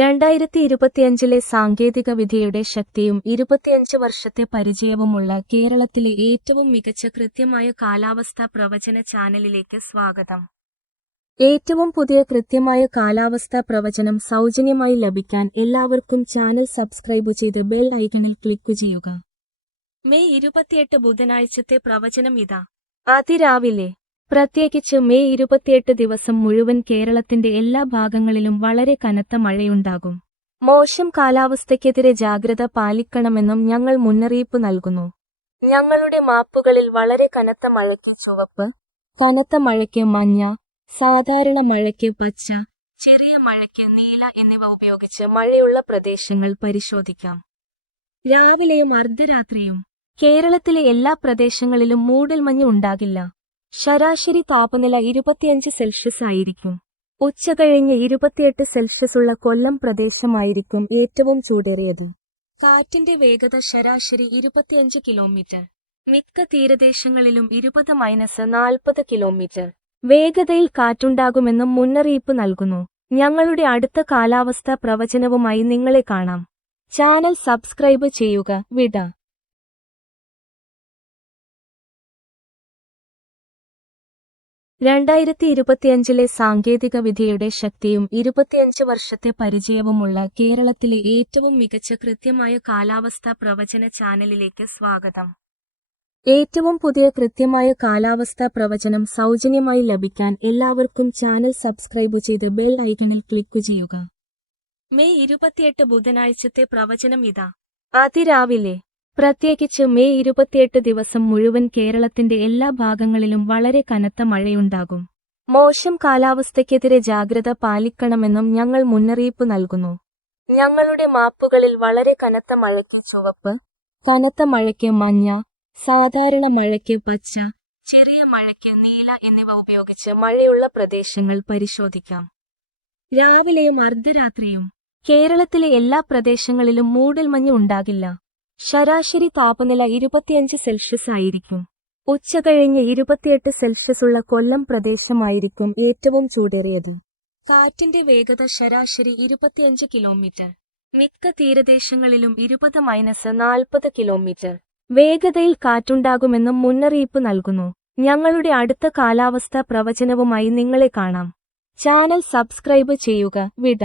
രണ്ടായിരത്തി ഇരുപത്തിയഞ്ചിലെ സാങ്കേതിക വിദ്യയുടെ ശക്തിയും ഇരുപത്തിയഞ്ച് വർഷത്തെ പരിചയവുമുള്ള കേരളത്തിലെ ഏറ്റവും മികച്ച കൃത്യമായ കാലാവസ്ഥാ പ്രവചന ചാനലിലേക്ക് സ്വാഗതം. ഏറ്റവും പുതിയ കൃത്യമായ കാലാവസ്ഥാ പ്രവചനം സൗജന്യമായി ലഭിക്കാൻ എല്ലാവർക്കും ചാനൽ സബ്സ്ക്രൈബ് ചെയ്ത് ബെൽ ഐക്കണിൽ ക്ലിക്ക് ചെയ്യുക. മെയ് ഇരുപത്തിയെട്ട് ബുധനാഴ്ചത്തെ പ്രവചനം ഇതാ. അതിരാവിലെ പ്രത്യേകിച്ച് മെയ് ഇരുപത്തിയെട്ട് ദിവസം മുഴുവൻ കേരളത്തിന്റെ എല്ലാ ഭാഗങ്ങളിലും വളരെ കനത്ത മഴയുണ്ടാകും. മോശം കാലാവസ്ഥയ്ക്കെതിരെ ജാഗ്രത പാലിക്കണമെന്നും ഞങ്ങൾ മുന്നറിയിപ്പ് നൽകുന്നു. ഞങ്ങളുടെ മാപ്പുകളിൽ വളരെ കനത്ത മഴയ്ക്ക് ചുവപ്പ് കനത്ത മഴയ്ക്ക് മഞ്ഞ സാധാരണ മഴയ്ക്ക് പച്ച ചെറിയ മഴയ്ക്ക് നീല എന്നിവ ഉപയോഗിച്ച് മഴയുള്ള പ്രദേശങ്ങൾ പരിശോധിക്കാം. രാവിലെയും അർദ്ധരാത്രിയും കേരളത്തിലെ എല്ലാ പ്രദേശങ്ങളിലും മൂടൽമഞ്ഞ് ഉണ്ടാകില്ല. ശരാശരി താപനില ഇരുപത്തിയഞ്ച് സെൽഷ്യസ് ആയിരിക്കും. ഉച്ച കഴിഞ്ഞ് ഇരുപത്തിയെട്ട് സെൽഷ്യസ് ഉള്ള കൊല്ലം പ്രദേശമായിരിക്കും ഏറ്റവും ചൂടേറിയത്. കാറ്റിന്റെ വേഗത ശരാശരി ഇരുപത്തിയഞ്ച് കിലോമീറ്റർ. മിക്ക തീരദേശങ്ങളിലും ഇരുപത് മൈനസ് നാൽപ്പത് കിലോമീറ്റർ. വേഗതയിൽ കാറ്റുണ്ടാകുമെന്നും മുന്നറിയിപ്പ് നൽകുന്നു. ഞങ്ങളുടെ അടുത്ത കാലാവസ്ഥാ പ്രവചനവുമായി നിങ്ങളെ കാണാം. ചാനൽ സബ്സ്ക്രൈബ് ചെയ്യുക. വിട. രണ്ടായിരത്തി ഇരുപത്തിയഞ്ചിലെ സാങ്കേതിക വിദ്യയുടെ ശക്തിയും ഇരുപത്തിയഞ്ച് വർഷത്തെ പരിചയവുമുള്ള കേരളത്തിലെ ഏറ്റവും മികച്ച കൃത്യമായ കാലാവസ്ഥാ പ്രവചന ചാനലിലേക്ക് സ്വാഗതം. ഏറ്റവും പുതിയ കൃത്യമായ കാലാവസ്ഥാ പ്രവചനം സൗജന്യമായി ലഭിക്കാൻ എല്ലാവർക്കും ചാനൽ സബ്സ്ക്രൈബ് ചെയ്ത് ബെൽ ഐക്കണിൽ ക്ലിക്ക് ചെയ്യുക. മെയ് ഇരുപത്തിയെട്ട് ബുധനാഴ്ചത്തെ പ്രവചനം ഇതാ. അതിരാവിലെ പ്രത്യേകിച്ച് മെയ് ഇരുപത്തിയെട്ട് ദിവസം മുഴുവൻ കേരളത്തിന്റെ എല്ലാ ഭാഗങ്ങളിലും വളരെ കനത്ത മഴയുണ്ടാകും. മോശം കാലാവസ്ഥയ്ക്കെതിരെ ജാഗ്രത പാലിക്കണമെന്നും ഞങ്ങൾ മുന്നറിയിപ്പ് നൽകുന്നു. ഞങ്ങളുടെ മാപ്പുകളിൽ വളരെ കനത്ത മഴയ്ക്ക് ചുവപ്പ് കനത്ത മഴയ്ക്ക് മഞ്ഞ സാധാരണ മഴയ്ക്ക് പച്ച ചെറിയ മഴയ്ക്ക് നീല എന്നിവ ഉപയോഗിച്ച് മഴയുള്ള പ്രദേശങ്ങൾ പരിശോധിക്കാം. രാവിലെയും അർദ്ധരാത്രിയും കേരളത്തിലെ എല്ലാ പ്രദേശങ്ങളിലും മൂടൽമഞ്ഞ് ഉണ്ടാകില്ല. ശരാശരി താപനില ഇരുപത്തിയഞ്ച് സെൽഷ്യസ് ആയിരിക്കും. ഉച്ച ഉച്ചകഴിഞ്ഞ് ഇരുപത്തിയെട്ട് സെൽഷ്യസ് ഉള്ള കൊല്ലം പ്രദേശമായിരിക്കും ഏറ്റവും ചൂടേറിയത്. കാറ്റിന്റെ വേഗത ശരാശരി ഇരുപത്തിയഞ്ച് കിലോമീറ്റർ. മിക്ക തീരദേശങ്ങളിലും ഇരുപത് മൈനസ് നാൽപ്പത് കിലോമീറ്റർ. വേഗതയിൽ കാറ്റുണ്ടാകുമെന്നും മുന്നറിയിപ്പ് നൽകുന്നു. ഞങ്ങളുടെ അടുത്ത കാലാവസ്ഥാ പ്രവചനവുമായി നിങ്ങളെ കാണാം. ചാനൽ സബ്സ്ക്രൈബ് ചെയ്യുക. വിട.